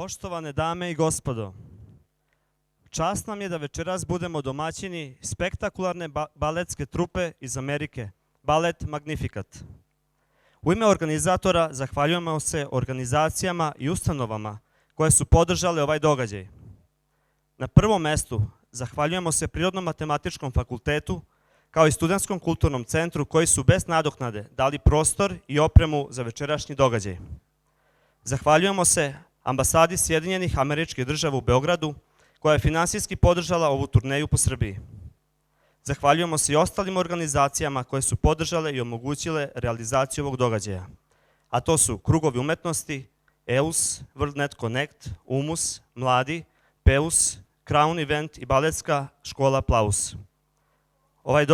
Poštovane dame i gospodo, čast nam je da večeras budemo domaćini spektakularne baletske trupe iz Amerike, Balet Magnificat. U ime organizatora zahvaljujemo se organizacijama i ustanovama koje su podržale ovaj događaj. Na prvom mestu zahvaljujemo se Prirodno-matematičkom fakultetu kao i Studentskom kulturnom centru koji su bez nadoknade dali prostor i opremu za večerašnji događaj. Zahvaljujemo se Ambasadi Sjedinjenih Američkih Država u Beogradu koja je finansijski podržala ovu turneju po Srbiji. Zahvaljujemo se i ostalim organizacijama koje su podržale i omogućile realizaciju ovog događaja, a to su Krugovi umetnosti, EUS, WorldNet Connect, UMUS, Mladi, PEUS, Crown Event i baletska škola Plaus. Ovaj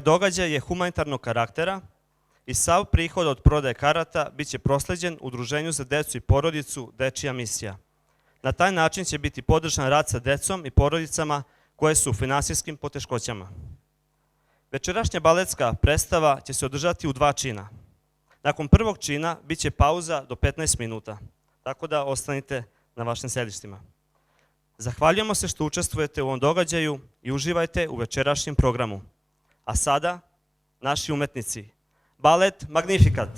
događaj je humanitarnog karaktera i sav prihod od prodaje karata biće prosleđen Udruženju za decu i porodicu Dečija misija. Na taj način će biti podržan rad sa decom i porodicama koje su u finansijskim poteškoćama. Večerašnja baletska predstava će se održati u 2 čina. Nakon prvog čina biće pauza do 15 minuta, tako da ostanite na vašim sedištima. Zahvaljujemo se što učestvujete u ovom događaju i uživajte u večerašnjem programu. A sada, naši umetnici, Balet Magnificat.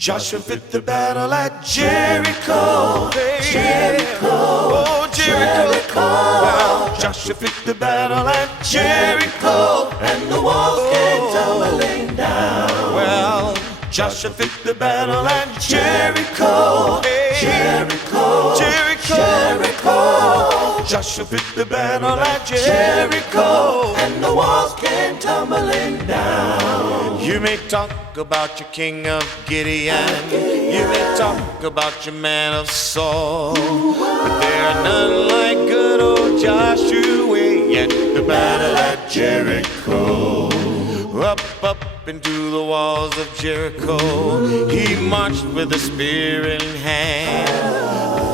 Joshua fit the battle at Jericho. Jericho. Oh, Jericho. Well, Joshua fit the battle at Jericho. And the walls came tumbling down. Well, Joshua fit the battle at Jericho. Jericho. Jericho. Jericho. Joshua fit the battle at Jericho. And the walls came tumbling down. You may talk about your king of Gideon. You may talk about your man of Saul. But there are none like good old Joshua at the battle at Jericho. Up into the walls of Jericho, he marched with a spear in hand.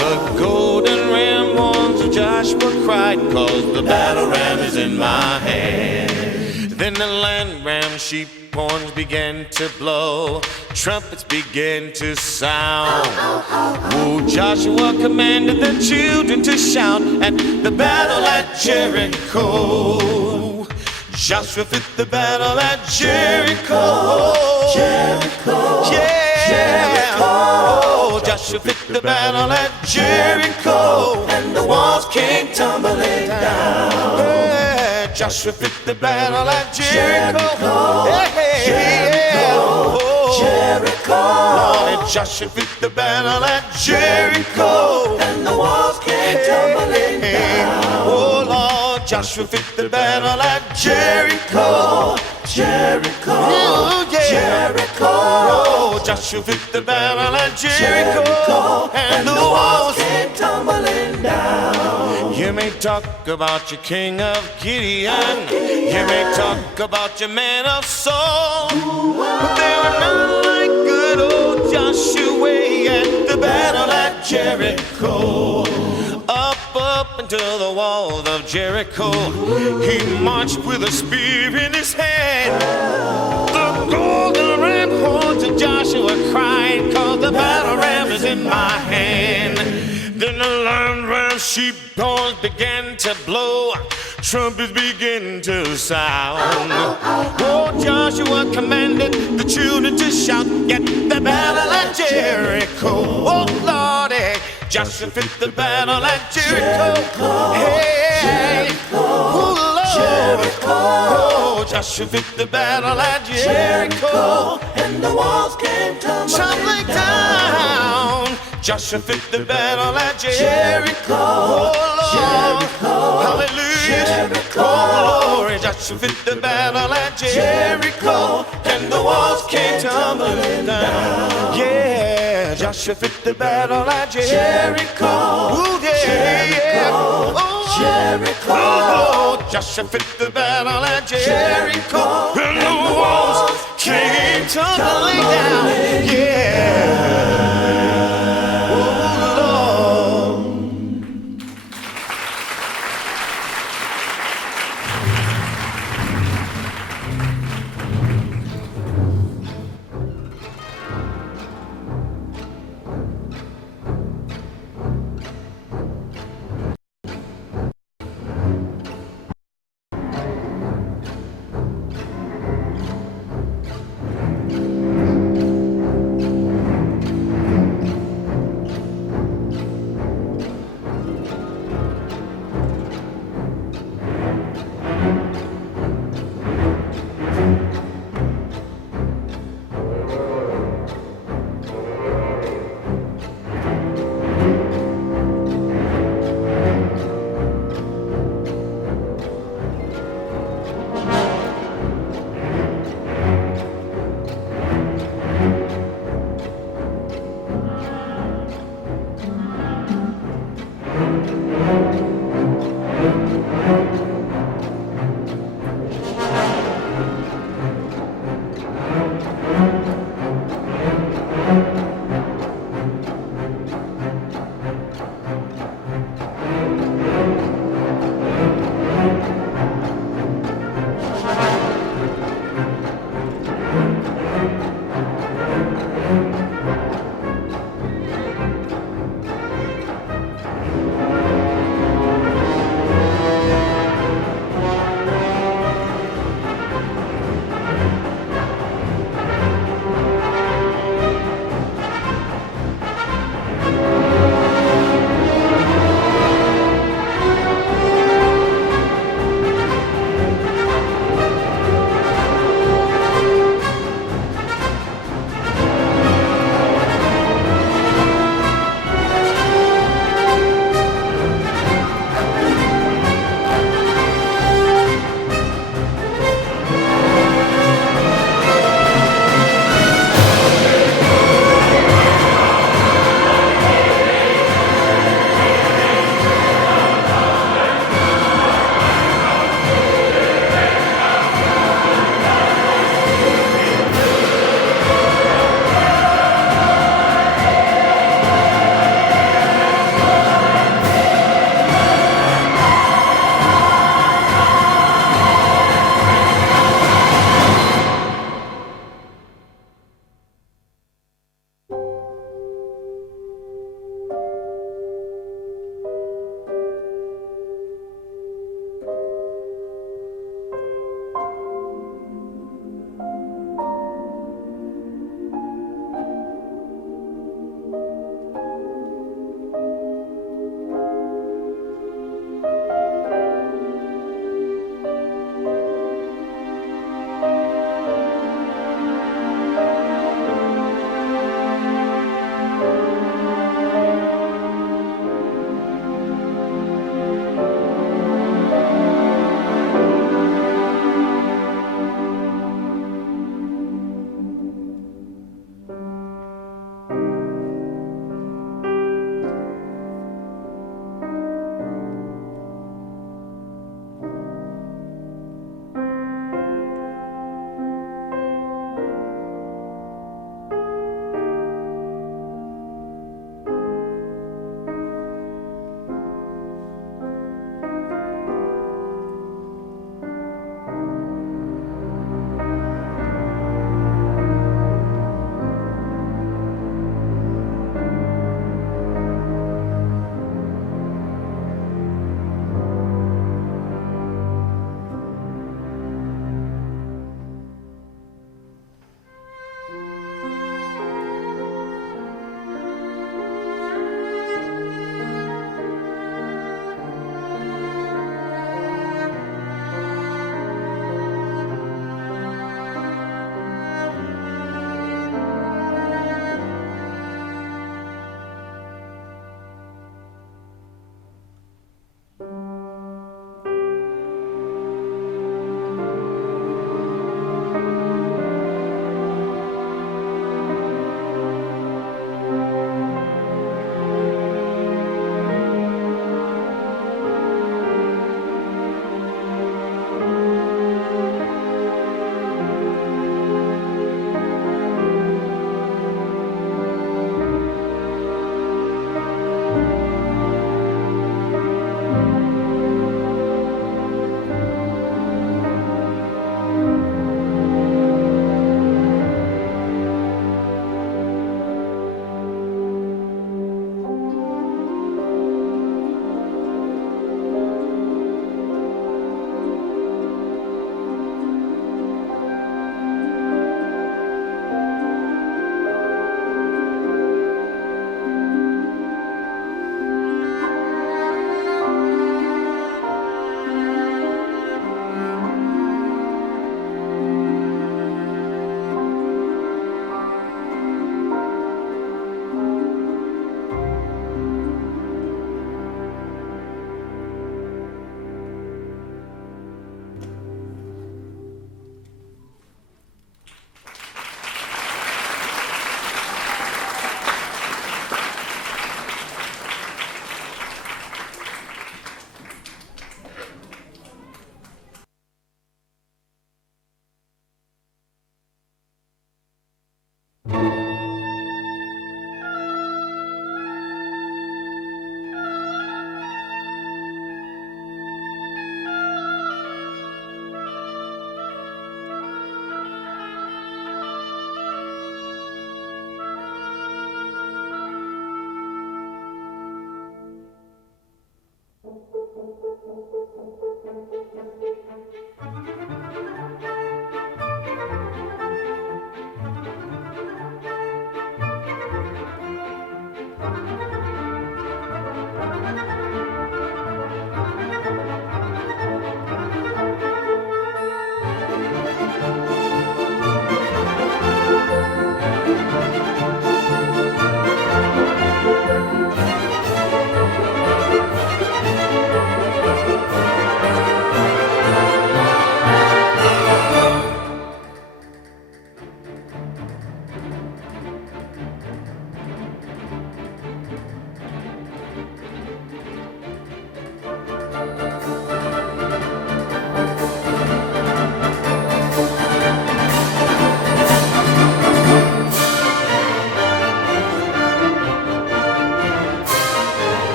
The golden ram horns of Joshua cried, cause the battle ram is in my hand. Then the land ram sheep horns began to blow, trumpets began to sound. Oh, Joshua commanded the children to shout at the battle at Jericho. Joshua fit the battle at Jericho. Jericho. Yeah. Jericho. Oh, Joshua fit the battle at Jericho. And the walls came tumbling down. Yeah. Joshua fit the battle at Jericho. Jericho. Jericho. Lord, Joshua fit the battle at Jericho. And the walls came tumbling down. Oh, Lord, Joshua fit the battle at Jericho. Jericho. Oh, yeah. Jericho. Oh, Joshua fit the battle at Jericho. And the walls came tumbling down. You may talk about your king of Gideon. You may talk about your man of Saul. But there are none like good old Joshua at the battle at Jericho. Up into the walls of Jericho, he marched with a spear in his hand. The golden ram horns of Joshua cried, cause the battle ram is in my hand. Then the land ram sheep horns began to blow, trumpets began to sound. Oh, Joshua commanded the children to shout, get the battle at Jericho. Oh, Lordy, Joshua fit the battle at Jericho. Hey, oh, Lord. Oh, Joshua fit the battle at Jericho. And the walls came tumbling down. Joshua fit the battle at Jericho. Oh, Lord. Hallelujah. Jericho. Oh, Lord, Joshua fit the battle at Jericho. And the walls came tumbling down. Yeah, Joshua fit the battle at Jericho. Ooh, yeah, Jericho. Oh, Jericho. Oh, Joshua fit the battle at Jericho. And the walls came tumbling down.